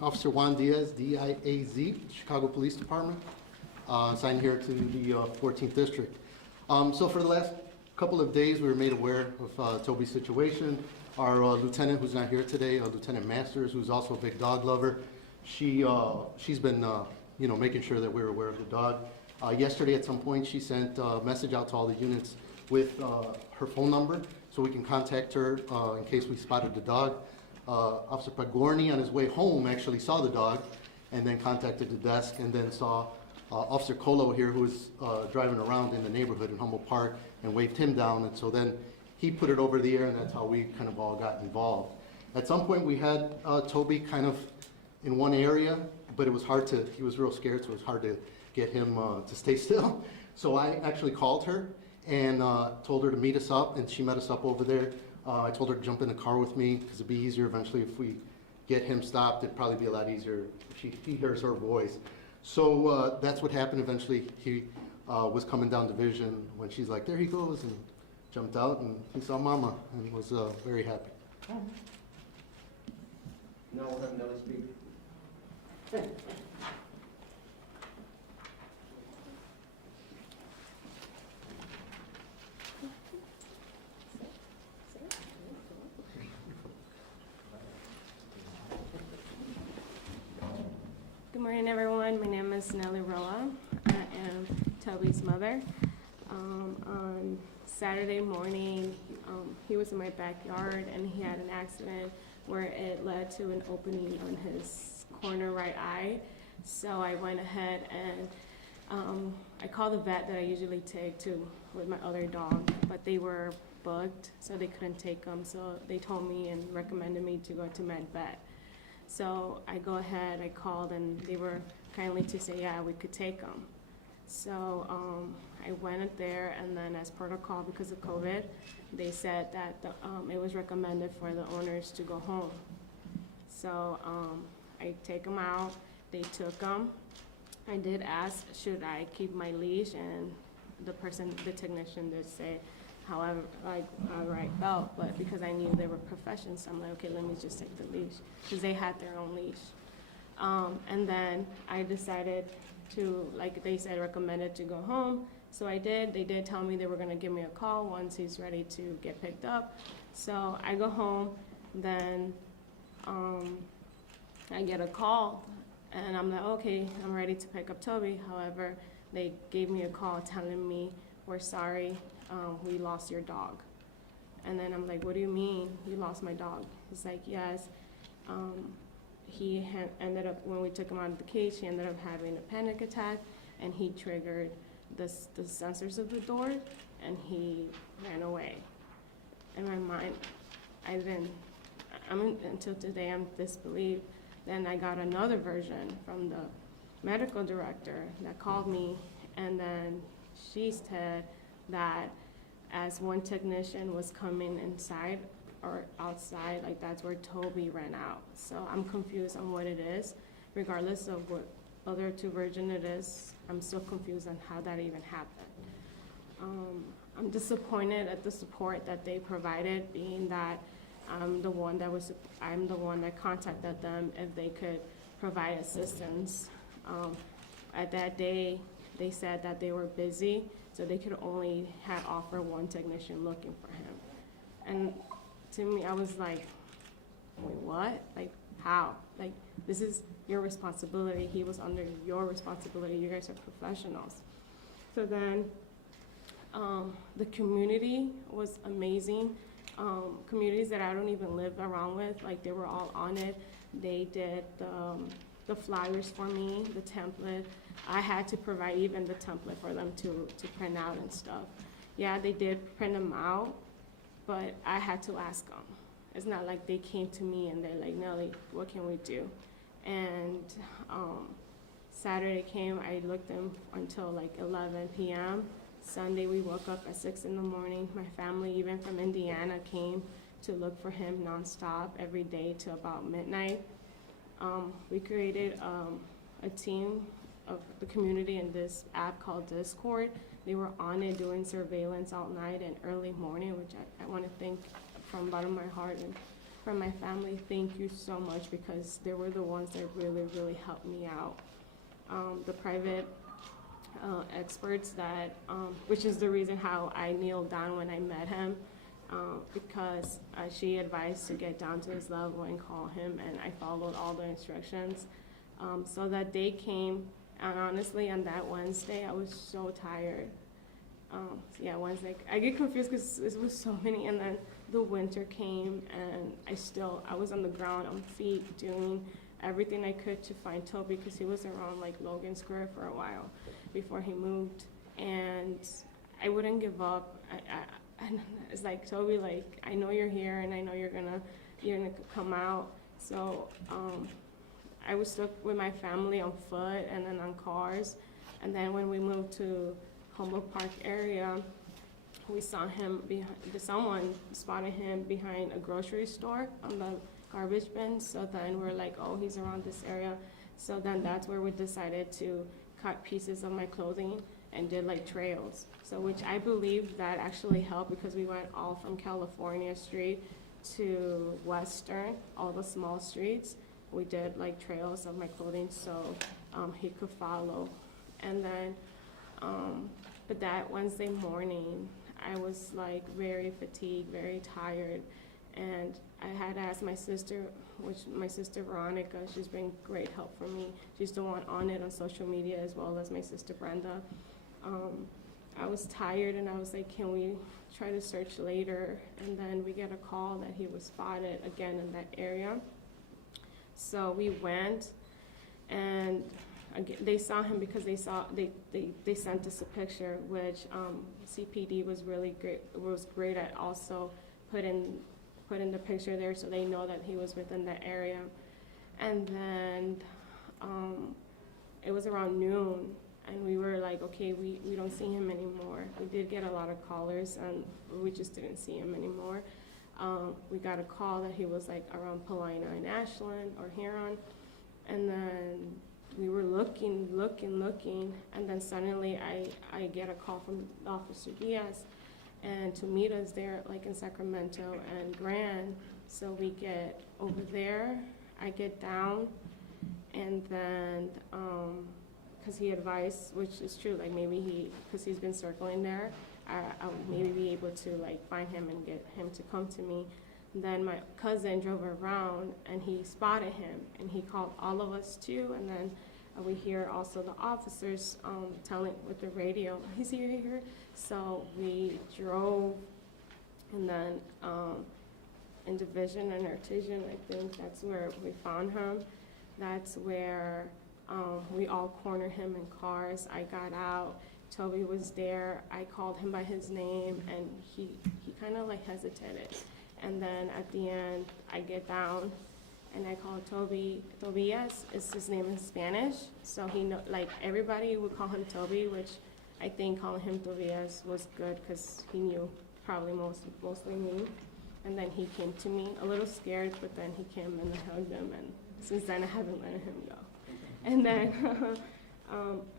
Officer Juan Diaz, D-I-A-Z, Chicago Police Department. Assigned here to the 14th District. So for the last couple of days, we were made aware of Toby's situation. Our lieutenant, who's not here today, Lieutenant Masters, who's also a big dog lover, she's been making sure that we're aware of the dog. Yesterday at some point, she sent a message out to all the units with her phone number so we can contact her in case we spotted the dog. Officer Pagorni on his way home actually saw the dog and then contacted the desk and then saw Officer Colo here, who was driving around in the neighborhood in Humboldt Park, and waved him down, and so then he put it over the air, and that's how we kind of all got involved. At some point we had Toby kind of in one area, but it was hard to, he was real scared, so it was hard to get him to stay still. So I actually called her and told her to meet us up, and she met us up over there. I told her to jump in the car with me because it'd be easier eventually if we get him stopped. It'd probably be a lot easier if he hears her voice. So that's what happened. Eventually he was coming down Division when she's like, there he goes, and jumped out and he saw Mama and was very happy. No, we'll have Nelly speak. Good morning, everyone. My name is Nelly Roa. I am Toby's mother. On Saturday morning, he was in my backyard and he had an accident where it led to an opening on his corner right eye. So I went ahead and I called the vet that I usually take to with my other dog, but they were booked, so they couldn't take him. So they told me and recommended me to go to Med Vet. So I go ahead, I called, and they were kindly to say, yeah, we could take them. So I went there, and then as protocol, because of COVID, they said that it was recommended for the owners to go home. So I take them out, they took them. I did ask, should I keep my leash? And the technician did say, however I felt, but because I knew they were professionals, I'm like, okay, let me just take the leash, because they had their own leash. And then I decided to, like they said, recommended to go home. So I did. They did tell me they were gonna give me a call once he's ready to get picked up. So I go home, then I get a call, and I'm like, okay, I'm ready to pick up Toby. However, they gave me a call telling me, we're sorry, we lost your dog. And then I'm like, what do you mean you lost my dog? He's like, yes. He ended up, when we took him out of the cage, he ended up having a panic attack, and he triggered the sensors of the door, and he ran away. In my mind, until today, I'm disbelieved. Then I got another version from the medical director that called me, and then she said that as one technician was coming inside or outside, like that's where Toby ran out. So I'm confused on what it is. Regardless of what other two version it is, I'm still confused on how that even happened. I'm disappointed at the support that they provided, being that I'm the one that contacted them if they could provide assistance. At that day, they said that they were busy, so they could only offer one technician looking for him. And to me, I was like, wait, what? Like, how? Like, this is your responsibility. He was under your responsibility. You guys are professionals. So then the community was amazing. Communities that I don't even live around with, like they were all on it. They did the flyers for me, the template. I had to provide even the template for them to print out and stuff. Yeah, they did print them out, but I had to ask them. It's not like they came to me and they're like, Nelly, what can we do? And Saturday came, I looked them until like 11 p.m. Sunday, we woke up at 6 in the morning. My family, even from Indiana, came to look for him nonstop every day till about midnight. We created a team of the community in this app called Discord. They were on it doing surveillance all night and early morning, which I want to thank from the bottom of my heart and from my family, thank you so much, because they were the ones that really, really helped me out. The private experts that, which is the reason how I kneeled down when I met him, because she advised to get down to his level and call him, and I followed all the instructions. So that day came, and honestly, on that Wednesday, I was so tired. Yeah, Wednesday, I get confused because it was so many, and then the winter came, and I was on the ground on feet doing everything I could to find Toby, because he was around like Logan Square for a while before he moved, and I wouldn't give up. And it's like, Toby, like, I know you're here, and I know you're gonna come out. So I was stuck with my family on foot and then on cars, and then when we moved to Humboldt Park area, we saw him someone spotted him behind a grocery store on the garbage bin. So then we're like, oh, he's around this area. So then that's where we decided to cut pieces of my clothing and did like trails. So which I believe that actually helped, because we went all from California Street to Western, all the small streets. We did like trails of my clothing so he could follow. And then, but that Wednesday morning, I was like very fatigued, very tired, and I had asked my sister, my sister Veronica, she's been great help for me. She's the one on it on social media, as well as my sister Brenda. I was tired, and I was like, can we try to search later? And then we get a call that he was spotted again in that area. So we went, and again, they saw him because they sent us a picture, which CPD was really great. Was great at also putting the picture there, so they know that he was within the area. And then it was around noon, and we were like, okay, we don't see him anymore. We did get a lot of callers, and we just didn't see him anymore. We got a call that he was like around Paulina and Ashland or Huron, and then we were looking, and then suddenly I get a call from Officer Diaz, and to meet us there, like in Sacramento and Grand. So we get over there, I get down, and then, because he advised, which is true, like maybe because he's been circling there, I would maybe be able to like find him and get him to come to me. Then my cousin drove around, and he spotted him, and he called all of us too, and then we hear also the officers telling with the radio, he's here. So we drove, and then in Division and Artesian, I think that's where we found him. That's where we all cornered him in cars. I got out, Toby was there. I called him by his name, and he kind of like hesitated. And then at the end, I get down, and I called Toby. Tobias is his name in Spanish, so he know, like everybody would call him Toby, which I think calling him Tobias was good because he knew probably mostly me. And then he came to me a little scared, but then he came and I hugged him, and since then I haven't let him go. And then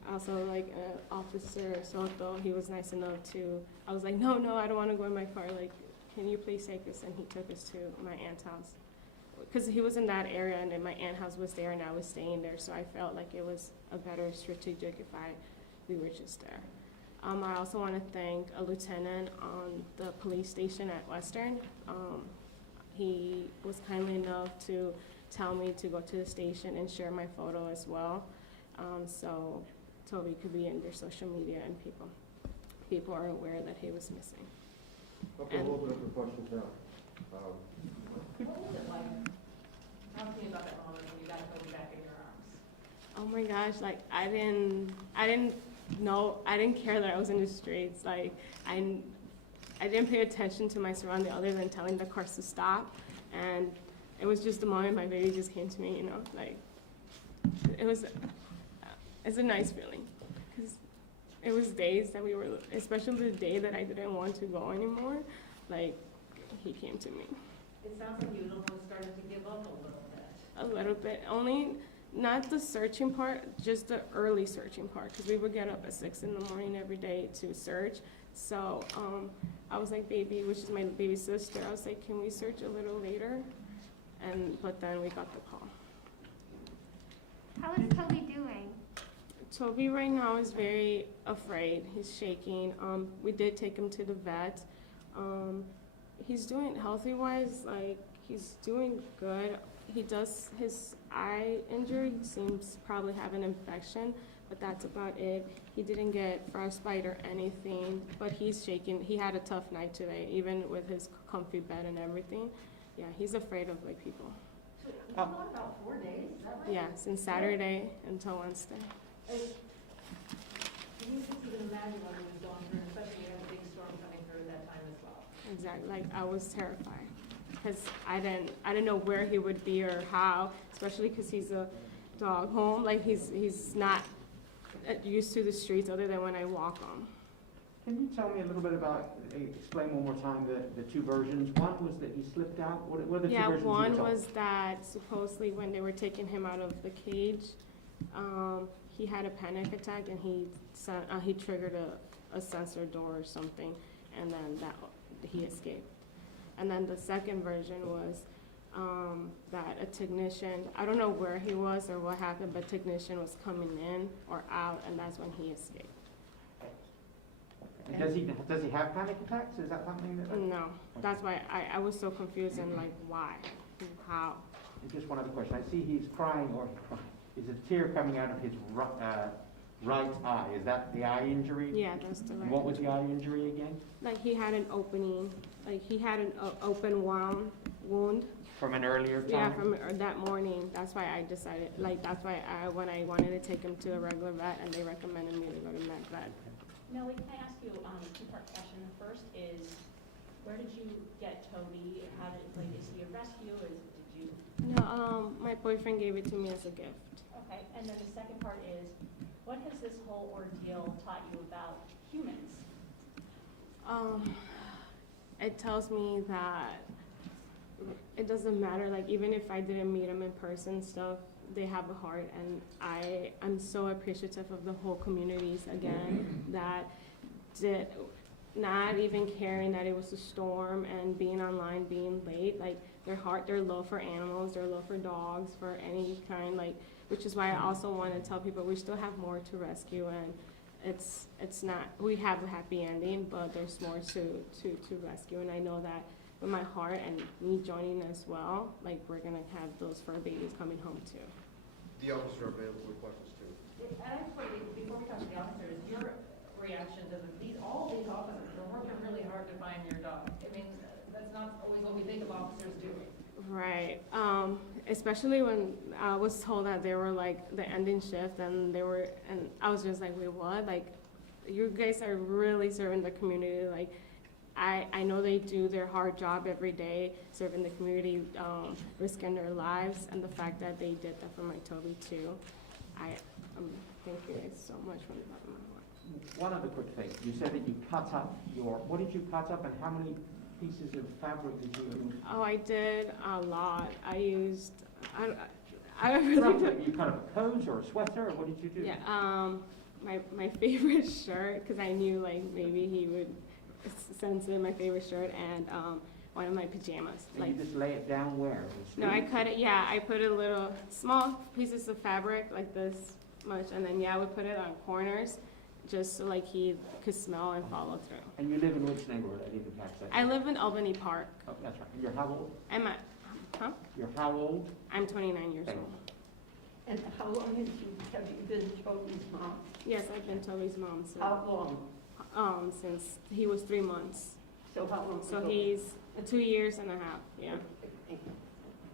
also like Officer Soto, he was nice enough to, I was like, no, I don't want to go in my car, like, can you please take us? And he took us to my aunt's house. Because he was in that area, and then my aunt's house was there, and I was staying there, so I felt like it was a better strategic if we were just there. I also want to thank a lieutenant on the police station at Western. He was kindly enough to tell me to go to the station and share my photo as well, so Toby could be in their social media, and people are aware that he was missing. Okay, And- we'll open up for questions now. What was it like? Tell me about that moment when you got Toby back in your arms. Oh my gosh, like I didn't care that I was in the streets. Like I didn't pay attention to my surroundings other than telling the cars to stop. And it was just the moment my baby just came to me, you know, like it's a nice feeling. Because it was days that we were, especially the day that I didn't want to go anymore, like he came to me. It sounds like you almost started to give up a little bit. A little bit, only not the searching part, just the early searching part, because we would get up at 6 in the morning every day to search. So I was like, baby, which is my baby sister, I was like, can we search a little later? but then we got the call. How is Toby doing? Toby right now is very afraid. He's shaking. We did take him to the vet. He's doing healthy-wise, like he's doing good. His eye injury seems to probably have an infection, but that's about it. He didn't get frostbite or anything, but he's shaking. He had a tough night today, even with his comfy bed and everything. Yeah, he's afraid of like people. So it's been on about 4 days, is that right? Yeah, since Saturday until Wednesday. And can you just even imagine what we've gone through, especially we had a big storm coming through at that time as well? Exactly. Like I was terrified because I didn't know where he would be or how, especially because he's a dog home. Like he's not used to the streets other than when I walk him. Can you tell me a little bit about, explain one more time the two versions? One was that he slipped out. What were the two Yeah, versions you were one told? was that supposedly when they were taking him out of the cage, he had a panic attack and he triggered a sensor door or something, and then he escaped. And then the second version was that a technician, I don't know where he was or what happened, but technician was coming in or out, and that's when he escaped. And does he have panic attacks? Is that something that? No, that's why I was so confused and like, why? How? And just one other question. I see he's crying, or is a tear coming out of his right eye? Is that the eye injury? Yeah, that's the And right. what was the eye injury again? Like he had an opening, like he had an open wound. From an earlier time? Yeah, from that morning. That's why I decided, like, that's why when I wanted to take him to a regular vet and they recommended me to go to med vet. Nellie, can I ask you a two-part question? The first is, where did you get Toby? How did, like, is he a rescue? Did you? No, my boyfriend gave it to me as a gift. Okay, and then the second part is, what has this whole ordeal taught you about humans? It tells me that it doesn't matter, like, even if I didn't meet them in person stuff, they have a heart, and I'm so appreciative of the whole communities again that did not even caring that it was a storm and being online, being late, like they're low for animals, they're low for dogs, for any kind, like, which is why I also want to tell people we still have more to rescue, and it's not, we have a happy ending, but there's more to rescue, and I know that with my heart and me joining as well, like we're gonna have those fur babies coming home too. The officer available with questions too. And I just want to, before we talk to the officers, your reaction to all these officers are working really hard to find your dog. I mean, that's not always what we think of officers doing. Right. Especially when I was told that they were like the ending shift and I was just like, wait, what? Like, you guys are really serving the community. Like, I know they do their hard job every day, serving the community, risking their lives, and the fact that they did that for my Toby too. Thank you guys so much from the bottom of my heart. One other quick thing. You said that you cut up what did you cut up and how many pieces of fabric did you use? Oh, I did a lot. I used, I really Roughly, you cut up a coat or a sweater, or what did you do? Yeah, my favorite shirt, because I knew like maybe he would sense it, my favorite shirt, and one of my pajamas. And Like, you just lay it down where? no, I cut it, yeah, I put a little, small pieces of fabric, like this much, and then, yeah, I would put it on corners, just so like he could smell and follow through. And you live in which neighborhood? I didn't catch that. I live in Albany Park. Oh, that's right. And you're how old? You're how old? I'm 29 years Thank old. And how long have you been Toby's mom? Yes, I've been Toby's mom since, How long? since he was 3 months. So how long So ago? he's 2 years and a half, yeah.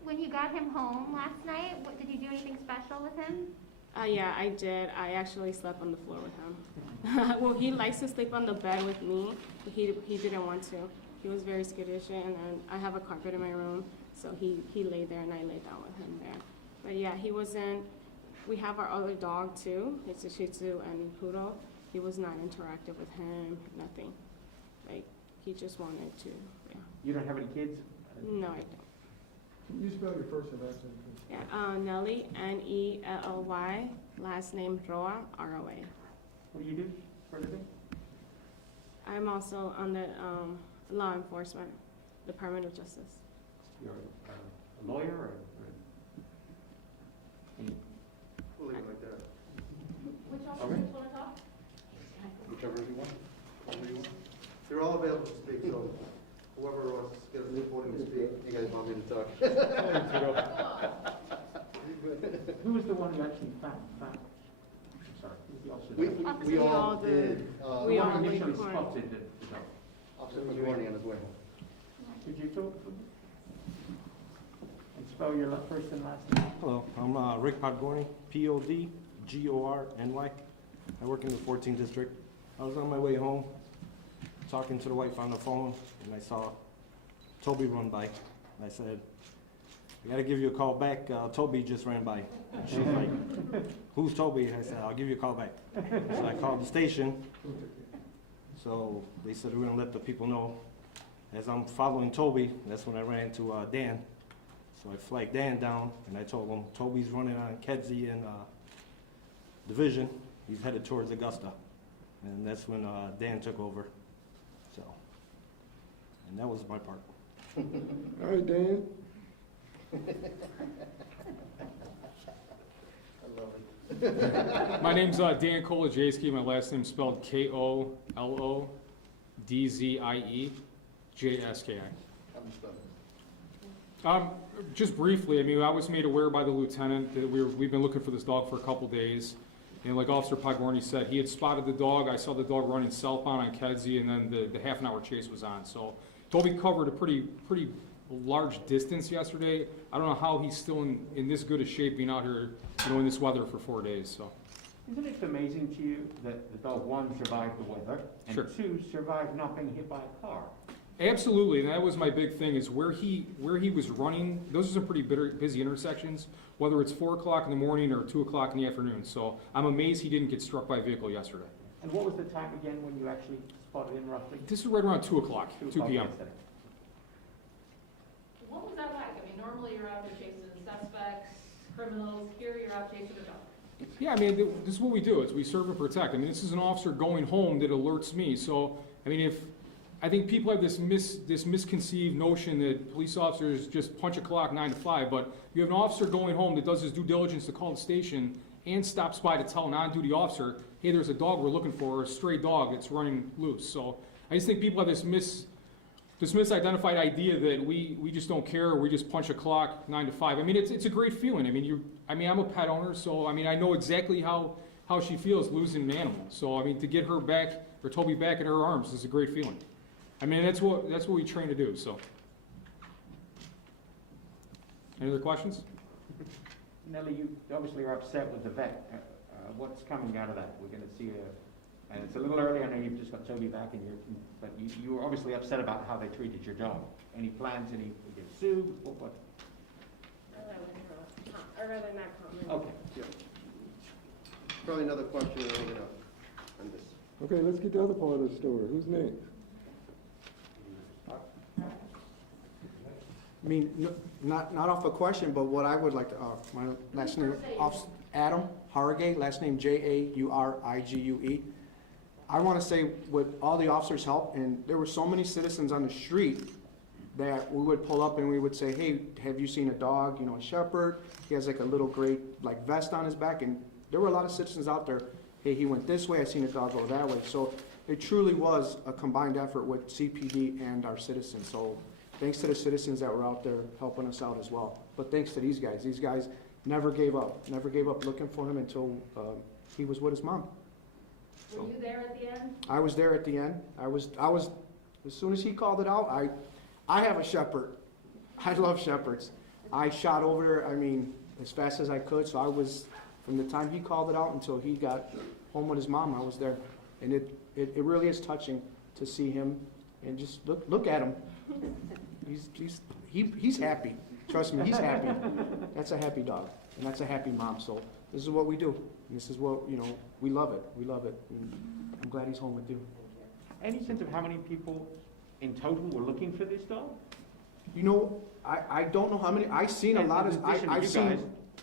When you got him home last night, did you do anything special with him? Yeah, I did. I actually slept on the floor with him. Well, he likes to sleep on the bed with me, but he didn't want to. He was very skittish, and I have a carpet in my room, so he laid there and I laid down with him there. But yeah, he wasn't, we have our other dog too. It's a Shih Tzu and Poodle. He was not interactive with him, nothing. Like, he just wanted to, yeah. You don't have any kids? No, I don't. Can you spell your first and last name, please? Yeah, Nelly, Nely, last name Roa, R-O-A. What do you do for a living? I'm also on the law enforcement, Department of Justice. You're a lawyer or? Any- We'll leave it like that. Which Okay. officers want to talk? Whichever you want. Whatever you want. You're all available to speak, so whoever wants to get a new podium to speak, you guys want me to talk? Who was the one who actually found? I'm sorry, who's the officer? We, that- we all did, we the all one who did initially report. spotted the dog. Officer McGorney on his way home. Could you talk to me? And spell your first and last name? Hello, I'm Rick Podgorny, Podgorny. I work in the 14th district. I was on my way home, talking to the wife on the phone, and I saw Toby run by. I said, I gotta give you a call back, Toby just ran by. And she's like, who's Toby? I said, I'll give you a call back. So I called the station. So they said we're gonna let the people know. As I'm following Toby, that's when I ran into Dan. So I flagged Dan down, and I told him, Toby's running on Kedzie and Division. He's headed towards Augusta. And that's when Dan took over. So, and that was my part. All right, Dan. I love it. My name's Dan Kolajewski. My last name's spelled KOLODZIEJSKI. Just briefly, I mean, I was made aware by the lieutenant that we've been looking for this dog for a couple days. And like Officer Podgorny said, he had spotted the dog. I saw the dog running southbound on Kedzie, and then the half an hour chase was on. So Toby covered a pretty large distance yesterday. I don't know how he's still in this good a shape being out here, in this weather for 4 days, so. Isn't it amazing to you that the dog, one, survived the weather, and Sure. two, survived not being hit by a car? Absolutely, and that was my big thing, is where he was running, those are some pretty busy intersections, whether it's 4 o'clock in the morning or 2 o'clock in the afternoon. So I'm amazed he didn't get struck by a vehicle yesterday. And what was the time again when you actually spotted him roughly? This is right around 2 o'clock, 2 o'clock p.m. yesterday. What was that like? I mean, normally you're out there chasing suspects, criminals, here you're out chasing a dog. Yeah, I mean, this is what we do, is we serve and protect. I mean, this is an officer going home that alerts me. So, I mean, I think people have this misconceived notion that police officers just punch a clock 9 to 5, but you have an officer going home that does his due diligence to call the station and stops by to tell an on-duty officer, hey, there's a dog we're looking for, or a stray dog that's running loose. So I just think people have this misidentified idea that we just don't care, or we just punch a clock 9 to 5. I mean, it's a great feeling. I mean, I'm a pet owner, so I mean, I know exactly how she feels losing an animal. So I mean, to get her back, or Toby back in her arms, is a great feeling. I mean, that's what we train to do. So, any other questions? Nellie, you obviously are upset with the vet. What's coming out of that? We're going to see and it's a little early. I know you've just got Toby back in here, but you were obviously upset about how they treated your dog. Any plans? Any get sued? What? I'd rather not comment. Okay. Probably another question we're hanging up on this. Okay, let's get the other part of the story. Who's next? I mean, not off a question, but what I would like to, my last name, Adam Harrigue, last name Jaurigue. I want to say with all the officers' help, and there were so many citizens on the street that we would pull up and we would say, hey, have you seen a dog, a shepherd? He has like a little gray vest on his back, and there were a lot of citizens out there, hey, he went this way, I seen a dog go that way. So it truly was a combined effort with CPD and our citizens. So thanks to the citizens that were out there helping us out as well. But thanks to these guys. These guys never gave up looking for him until he was with his mom. Were you there at the end? I was there at the end. I was, as soon as he called it out, I have a shepherd. I love shepherds. I shot over there, I mean, as fast as I could. So I was, from the time he called it out until he got home with his mom, I was there. And it really is touching to see him and just look at him. He's happy. Trust me, he's happy. That's a happy dog, and that's a happy mom. So this is what we do. And this is what, we love it. We love it. And I'm glad he's home with you. Any sense of how many people in total were looking for this dog? I don't know how many. I've seen a lot of. In addition to I've you seen guys.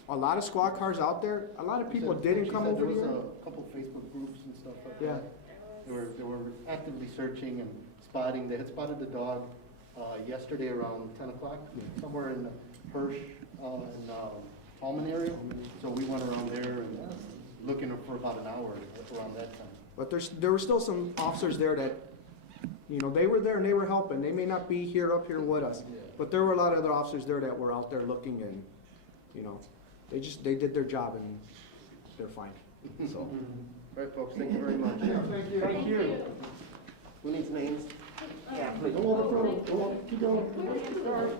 a lot of squad cars out there. A lot of people didn't come over There here. was a couple Facebook groups and stuff like Yeah. that. They were actively searching and spotting. They had spotted the dog yesterday around 10 o'clock, somewhere in Hirsch, and Tallman area. So we went around there and looking for about an hour around that time. But there were still some officers there that, you know, they were there and they were helping. They may not be up here with us, but there were a lot of other officers there that were out there looking and, you know, they did their job and they're fine, so. All right, folks, thank you very much. Thank you. Who needs names? Go over, keep going.